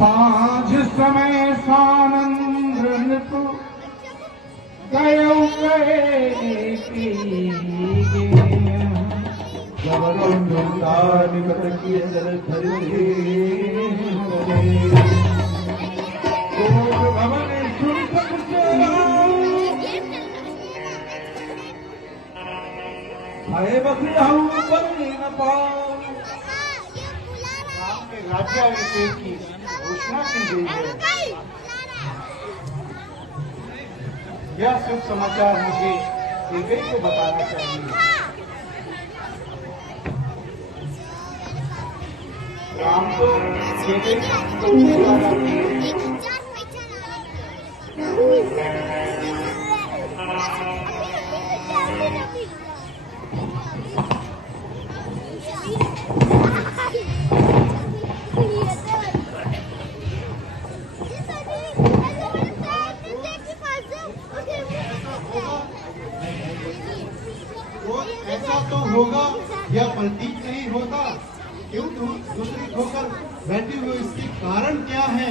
सांझ समय सानंद नृपु गयो गए निकट किए जल भवन न पाओ। राज्याभिषेक की घोषणा की गई है। यह शुभ समाचार मुझे कैकेयी को बताना चाहिए। राम तो कैकेयी होगा यह प्रतीक नहीं होता। क्यों दूसरी होकर बैठे हुए इसके कारण क्या है?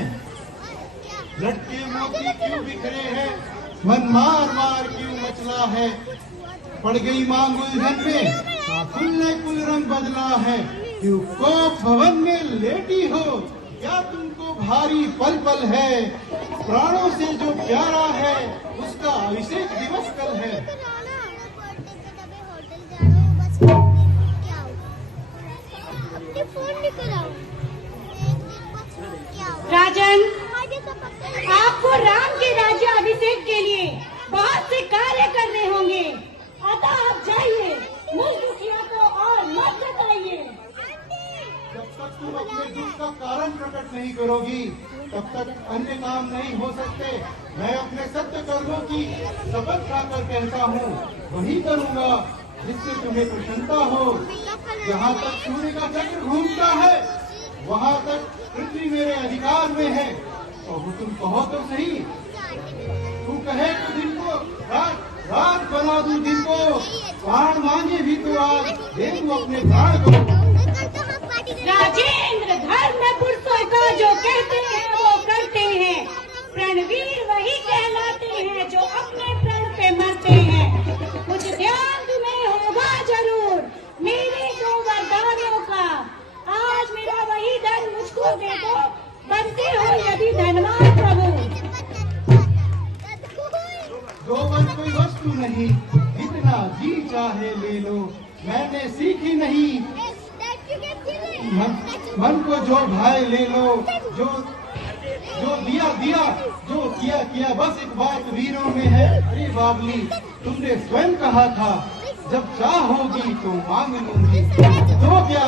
लटके मोती क्यों बिखरे हैं? मन मार मार क्यों मचला है? पड़ गई मांग उलझन में, फूल ने कुल रंग बदला है। क्यों कोप भवन में लेटी हो? क्या तुमको भारी पल पल है? प्राणों से जो प्यारा है उसका अभिषेक दिवस कल है। राजन, आपको राम के राज्याभिषेक के लिए बहुत से कार्य करने होंगे, अतः आप जाइए, मुझ दुखिया को और मत बताइए। जब तक तुम अपने दुख का कारण प्रकट नहीं करोगी तब तक अन्य काम नहीं हो सकते। मैं अपने सत्य कर्मों की शपथ खाकर कहता हूँ, वही करूँगा जिससे तुम्हें प्रसन्नता हो। जहाँ तक सूर्य का चक्र घूमता है वहाँ तक पृथ्वी मेरे अधिकार में है। और तुम कहो तो सही, तू कहे तो दिन को रात बना दूं, दिन को प्राण मांगे भी तो आज दे दूं अपने प्राण को। राजेंद्र, धर्म पुरुषों का जो कहते हैं वो करते हैं। प्रणवीर वही कहलाते हैं जो अपने प्रण पे मरते हैं। कुछ ध्यान तुम्हें होगा जरूर मेरे दो वरदानों का। आज मेरा वही धन मुझको दे दो, बनते हो यदि धनवान प्रभु। गोवन कोई वस्तु नहीं, जितना जी चाहे ले लो। मैंने सीखी नहीं, मन को जो भाई ले लो। जो दिया, जो किया बस एक बात वीरों में है। अरे बाबली, तुमने स्वयं कहा था जब चाहोगी तो मांग लूंगी। तो क्या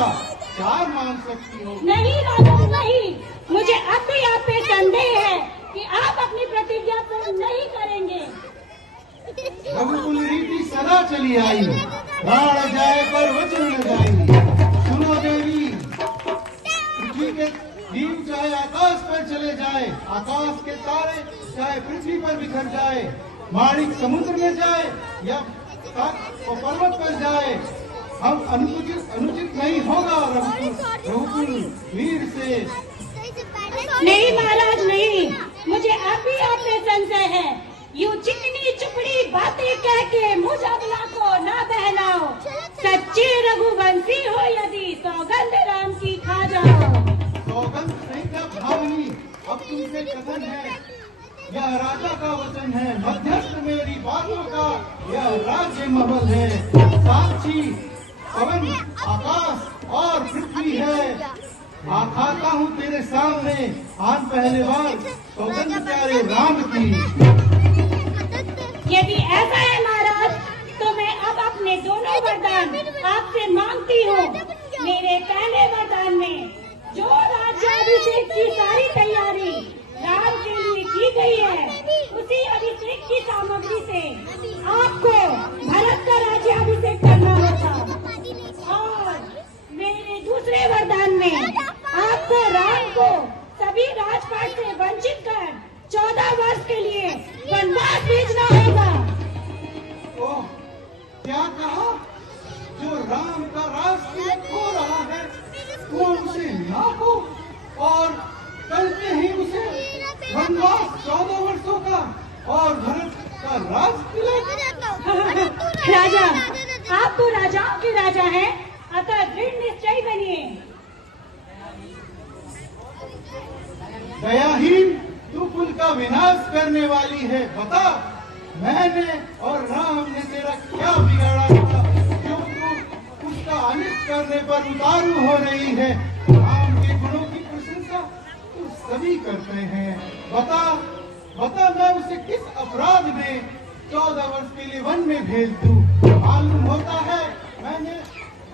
4 मांग सकती हो? नहीं राजा नहीं, मुझे अब भी आप पे संदेह है कि आप अपनी प्रतिज्ञा पूर्ण नहीं करेंगे। रघुकुल रीति सदा चली आई, प्राण जाए पर वचन न जाई। सुनो देवी, पृथ्वी के दीप चाहे आकाश पर चले जाए, आकाश के तारे चाहे पृथ्वी पर बिखर जाए, माणिक समुद्र में जाए या पर्वत पर जाए, हम अनुचित नहीं होगा रघुकुल वीर से। नहीं महाराज नहीं, मुझे अभी आप पे संशय है। यूं चिकनी चुपड़ी बातें कह के मुझ अबला को ना बहलाओ। सच्चे रघुवंशी हो यदि सौगंध राम की खा जाओ। सौगंध नहीं क्या भावनी, अब तुमसे कथन है, यह राजा का वचन है। मध्यस्थ मेरी बातों का यह राज्य महल है। साक्षी पवन आकाश और पृथ्वी है। खाता हूँ तेरे सामने आज पहले बार सौगंध प्यारे राम की। यदि ऐसा है महाराज तो मैं अब अपने दोनों वरदान आपसे मांगती हूँ। मेरे पहले वरदान में जो राज्याभिषेक की सारी तैयारी राम के लिए की गई है, उसी अभिषेक की सामग्री से आपको भरत का राज्याभिषेक करना होगा। और मेरे दूसरे वरदान में आपको राम को सभी राजपाट से वंचित कर 14 वर्ष के लिए वनवास भेजना होगा। ओह, क्या कहा? जो राम का रास्ता खो रहा है वो उसे ना हो और करते हैं वनवास 14 वर्षों का और भरत का राज तिलक। राजा, आप तो राजाओं के राजा हैं, अतः दृढ़ निश्चय बनिए। दयाहीन, तू कुल का विनाश करने वाली है। बता, मैंने और राम ने तेरा क्या बिगाड़ा था जो तू उसका अनिष्ट करने पर उतारू हो रही है। राम के गुणों की प्रशंसा तो सभी करते हैं। बता बता, मैं उसे किस अपराध में 14 वर्ष के लिए वन में भेज दूं? मालूम होता है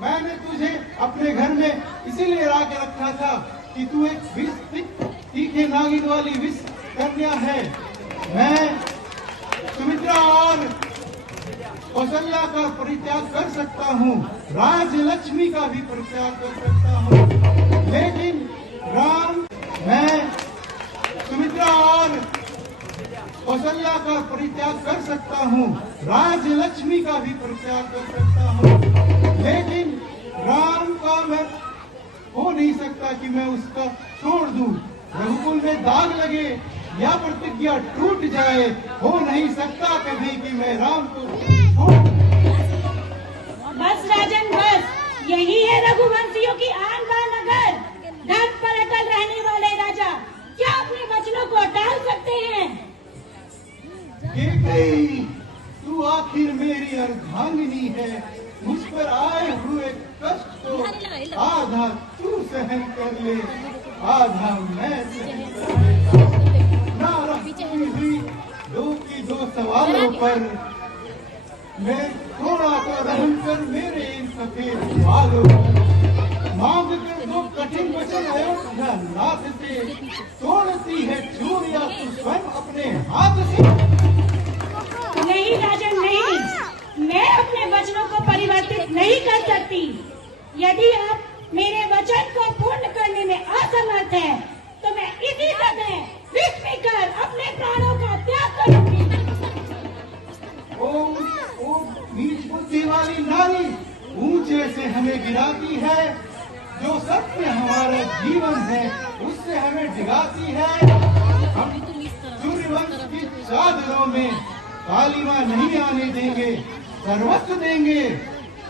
मैंने तुझे अपने घर में इसीलिए ला के रखा था कि तू एक तीखे नागिन वाली विष कन्या है। मैं सुमित्रा और कौशल्या का परित्याग कर सकता हूँ, राजलक्ष्मी का भी परित्याग कर सकता हूँ, लेकिन राम, मैं सुमित्रा और कौशल्या का परित्याग कर सकता हूँ, राजलक्ष्मी का भी परित्याग कर सकता हूँ, लेकिन राम का मैं हो नहीं सकता कि मैं उसका छोड़ दूं। रघुकुल में दाग लगे या प्रतिज्ञा टूट जाए, हो नहीं सकता कभी कि मैं राम को छोड़ दूं। बस राजन बस, यही है रघुवंशियों की आन बान। अगर धर्म पर अटल रहने वाले राजा क्या अपने वचनों को टाल सकते हैं? तू आखिर मेरी अर्धांगिनी है, मुझ पर आए हुए कष्ट को आधा तू सहन कर ले, आधा मैं सहन कर लेता। ना रखती हुई दो सवालों पर मैं थोड़ा तो रहम कर मेरे इन सफेद बालों पर। मांग कर दो कठिन वचन अयोध्या नाथ से, तोड़ती है चूड़ियां तू स्वयं अपने हाथ से। नहीं राजन नहीं, मैं अपने वचनों को परिवर्तित नहीं कर सकती। यदि आप मेरे वचन को पूर्ण करने में असमर्थ हैं, तो मैं इसी समय विष पीकर अपने प्राणों का त्याग करूंगी। ओ नीच बुद्धि वाली नारी, ऊंचे से हमें गिराती है, जो सत्य हमारा जीवन है उससे हमें डिगाती है। हम सूर्यवंश की चादरों में कालिमा नहीं आने देंगे, सर्वस्व देंगे।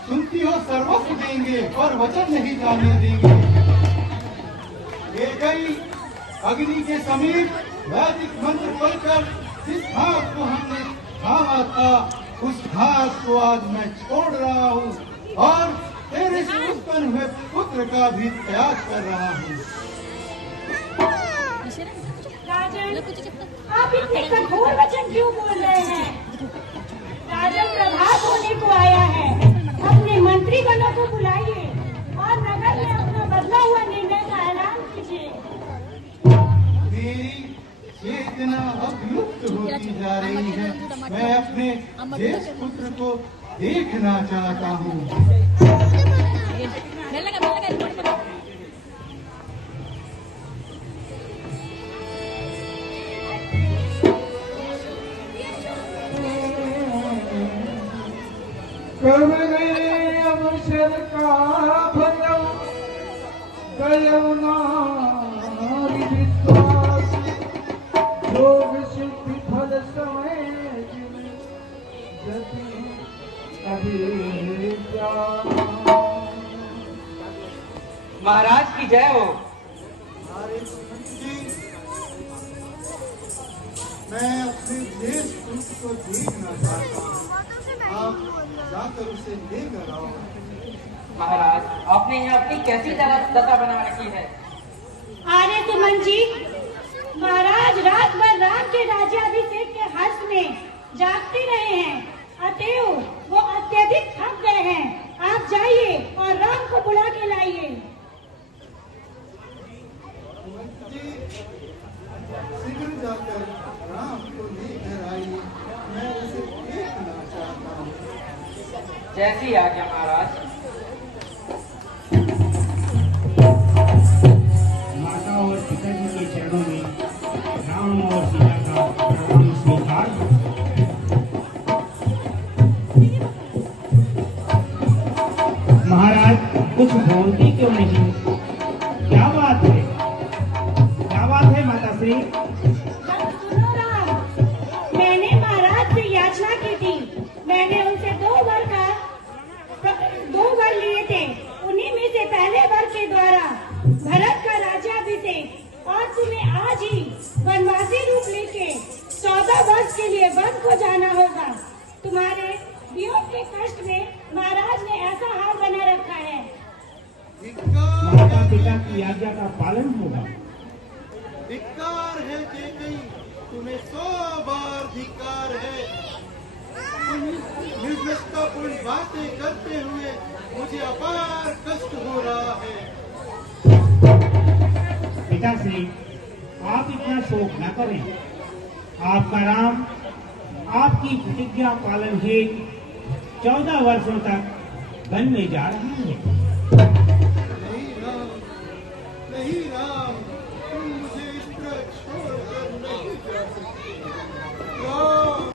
सुनती हो, सर्वस्व देंगे, पर वचन नहीं जाने देंगे। गई अग्नि के समीप वैदिक मंत्र पढ़कर जिस घास को हमने थामा था, उस घास को आज मैं छोड़ रहा हूँ और तेरे से उत्पन्न हुए पुत्र का भी त्याग कर रहा हूँ। आप इतने कठोर वचन क्यों बोल रहे हैं? राजन प्रभात होने को आया है, अपने मंत्री गणों को बुलाइए और नगर में अपना बदला हुआ निर्णय का ऐलान कीजिए। मेरी चेतना अब लुप्त होती जा रही है, मैं अपने देश पुत्र को देखना चाहता हूँ। कर गए अवसर का भयम गयम नारी विश्वास, योग सिद्धि फल समय जति अभिजा। महाराज की जय हो। मैं अपने देश पुत्र को देखना चाहता हूँ, आप जाकर उसे लेकर आओ। महाराज, आपने यहाँ अपनी कैसी दशा बना रखी है? आर्य सुमन जी, महाराज रात भर राम के राज्याभिषेक के हर्ष में जागते रहे हैं, अतएव वो अत्यधिक थक गए हैं। आप जाइए और राम को बुला के लाइए। शीघ्र जाकर राम को लेकर आइए, मैं उसे देखना चाहता हूँ। जैसी आज्ञा महाराज। माता और पिताजी के चरणों में राम और सीता का प्रणाम स्वीकार। महाराज कुछ बोलती क्यों नहीं? क्या बात है? क्या बात है माता श्री? वर्ष के लिए वन को जाना होगा। तुम्हारे वियोग के कष्ट में महाराज ने ऐसा हाल बना रखा है। माता पिता की आज्ञा का पालन होगा। धिक्कार है केकई, तुम्हें 100 बार धिक्कार है। तुम निर्लज्जतापूर्ण बातें करते हुए मुझे अपार कष्ट हो रहा है। पिताश्री, आप इतना शोक न करें। आपका राम आपकी प्रतिज्ञा पालन हेतु 14 वर्षों तक वन में जा रहा है।